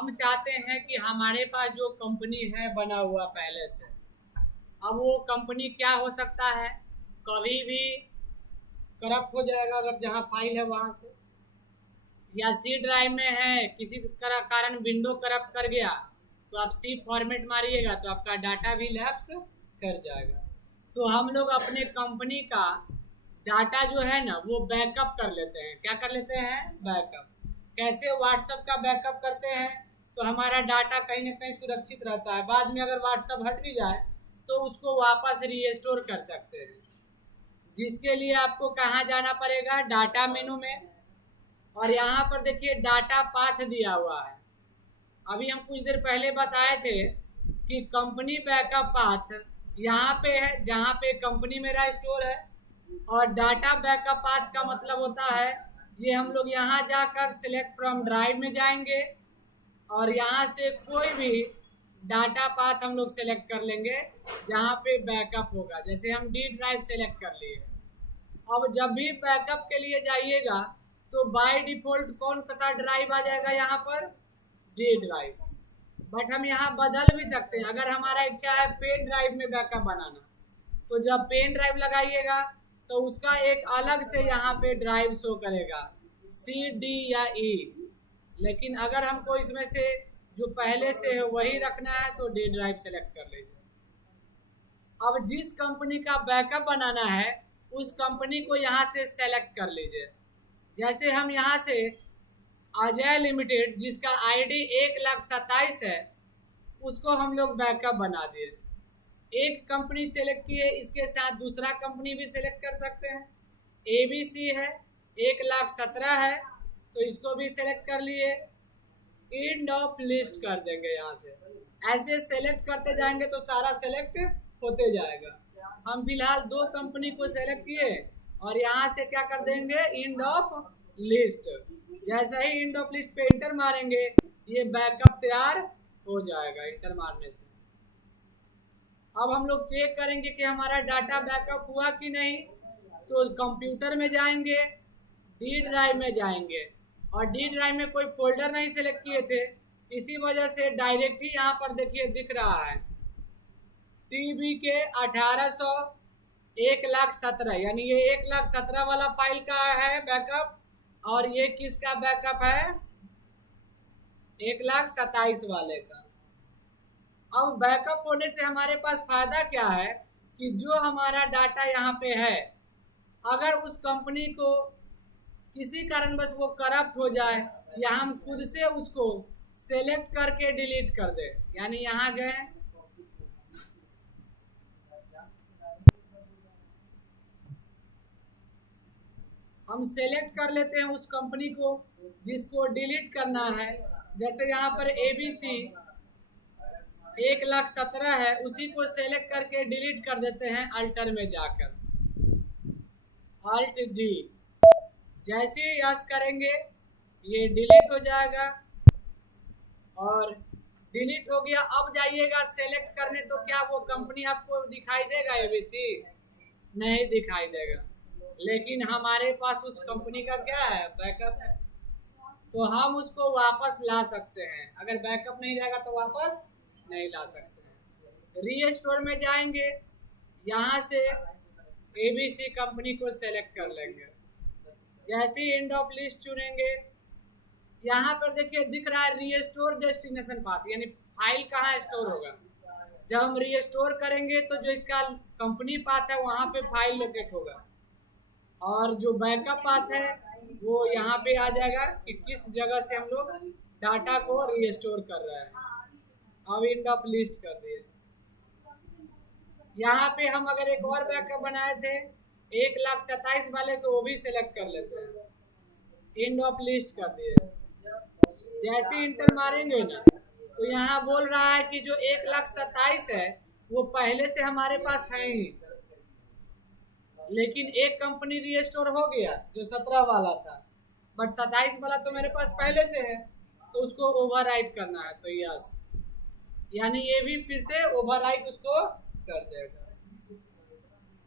हम चाहते हैं कि हमारे पास जो कंपनी है बना हुआ पहले से, अब वो कंपनी क्या हो सकता है, कभी भी करप्ट हो जाएगा अगर जहाँ फाइल है वहाँ से, या सी ड्राइव में है किसी कारण विंडो करप्ट कर गया तो आप सी फॉर्मेट मारिएगा तो आपका डाटा भी लैप्स कर जाएगा। तो हम लोग अपने कंपनी का डाटा जो है ना वो बैकअप कर लेते हैं। क्या कर लेते हैं? बैकअप। कैसे? व्हाट्सएप का बैकअप करते हैं तो हमारा डाटा कहीं ना कहीं सुरक्षित रहता है। बाद में अगर व्हाट्सएप हट भी जाए तो उसको वापस रीस्टोर कर सकते हैं, जिसके लिए आपको कहाँ जाना पड़ेगा? डाटा मेनू में। और यहाँ पर देखिए डाटा पाथ दिया हुआ है। अभी हम कुछ देर पहले बताए थे कि कंपनी बैकअप पाथ यहाँ पे है जहाँ पे कंपनी मेरा स्टोर है, और डाटा बैकअप पाथ का मतलब होता है ये हम लोग यहाँ जाकर सिलेक्ट फ्रॉम ड्राइव में जाएंगे और यहाँ से कोई भी डाटा पाथ हम लोग सेलेक्ट कर लेंगे जहाँ पे बैकअप होगा। जैसे हम डी ड्राइव सेलेक्ट कर लिए। अब जब भी बैकअप के लिए जाइएगा तो बाय डिफॉल्ट कौन सा ड्राइव आ जाएगा? यहाँ पर डी ड्राइव। बट हम यहाँ बदल भी सकते हैं। अगर हमारा इच्छा है पेन ड्राइव में बैकअप बनाना तो जब पेन ड्राइव लगाइएगा तो उसका एक अलग से यहाँ पे ड्राइव शो करेगा, सी डी या ई। लेकिन अगर हमको इसमें से जो पहले से है वही रखना है तो डी ड्राइव सेलेक्ट कर लीजिए। अब जिस कंपनी का बैकअप बनाना है उस कंपनी को यहाँ से सेलेक्ट कर लीजिए। जैसे हम यहाँ से अजय लिमिटेड जिसका आईडी 1,27,000 है उसको हम लोग बैकअप बना दिए। एक कंपनी सेलेक्ट किए, इसके साथ दूसरा कंपनी भी सेलेक्ट कर सकते हैं। एबीसी है 1,17,000 है तो इसको भी सेलेक्ट कर लिए। एंड ऑफ लिस्ट कर देंगे यहाँ से। ऐसे सेलेक्ट करते जाएंगे तो सारा सेलेक्ट होते जाएगा। हम फिलहाल 2 कंपनी को सेलेक्ट किए और यहाँ से क्या कर देंगे? End of list. जैसे ही एंड ऑफ लिस्ट पे इंटर मारेंगे ये बैकअप तैयार हो जाएगा इंटर मारने से। अब हम लोग चेक करेंगे कि हमारा डाटा बैकअप हुआ कि नहीं। तो कंप्यूटर में जाएंगे, डी ड्राइव में जाएंगे और डी ड्राइव में कोई फोल्डर नहीं सेलेक्ट किए थे, इसी वजह से डायरेक्ट ही यहाँ पर देखिए दिख रहा है टीबी के 1800 1,17,000, यानी ये 1,17,000 वाला फाइल का है बैकअप और ये किसका बैकअप है? 1,27,000 वाले का। अब बैकअप होने से हमारे पास फायदा क्या है कि जो हमारा डाटा यहाँ पे है अगर उस कंपनी को किसी कारणवश वो करप्ट हो जाए या हम खुद से उसको सेलेक्ट करके डिलीट कर दे, यानी यहाँ गए हम सेलेक्ट कर लेते हैं उस कंपनी को जिसको डिलीट करना है। जैसे यहाँ पर एबीसी 1,17,000 है, उसी को सेलेक्ट करके डिलीट कर देते हैं अल्टर में जाकर, अल्ट डी। जैसे ही यस करेंगे ये डिलीट हो जाएगा और डिलीट हो गया। अब जाइएगा सेलेक्ट करने तो क्या वो कंपनी आपको दिखाई देगा? एबीसी नहीं दिखाई देगा, लेकिन हमारे पास उस कंपनी का क्या है? बैकअप है, तो हम उसको वापस ला सकते हैं। अगर बैकअप नहीं रहेगा तो वापस नहीं ला सकते हैं। रीस्टोर में जाएंगे, यहाँ से एबीसी कंपनी को सेलेक्ट कर लेंगे। जैसे ही एंड ऑफ लिस्ट चुनेंगे यहाँ पर देखिए दिख रहा है रीस्टोर डेस्टिनेशन पाथ, यानी फाइल कहाँ स्टोर होगा। जब हम रीस्टोर करेंगे तो जो इसका कंपनी पाथ है वहाँ पे फाइल लोकेट होगा और जो बैकअप पाथ है वो यहाँ पे आ जाएगा कि किस जगह से हम लोग डाटा को रीस्टोर कर रहे हैं। अब एंड ऑफ लिस्ट कर दिए। यहाँ पे हम अगर एक और बैकअप बनाए थे 1,27,000 वाले को वो भी सेलेक्ट कर लेते हैं, एंड ऑफ लिस्ट कर दिए। जैसे इंटर मारेंगे ना तो यहाँ बोल रहा है कि जो 1,27,000 है वो पहले से हमारे पास है ही, लेकिन एक कंपनी रीस्टोर हो गया जो 17 वाला था, बट 27 वाला तो मेरे पास पहले से है तो उसको ओवरराइट करना है। तो यस, यानी ये भी फिर से ओवरराइट उसको कर देगा।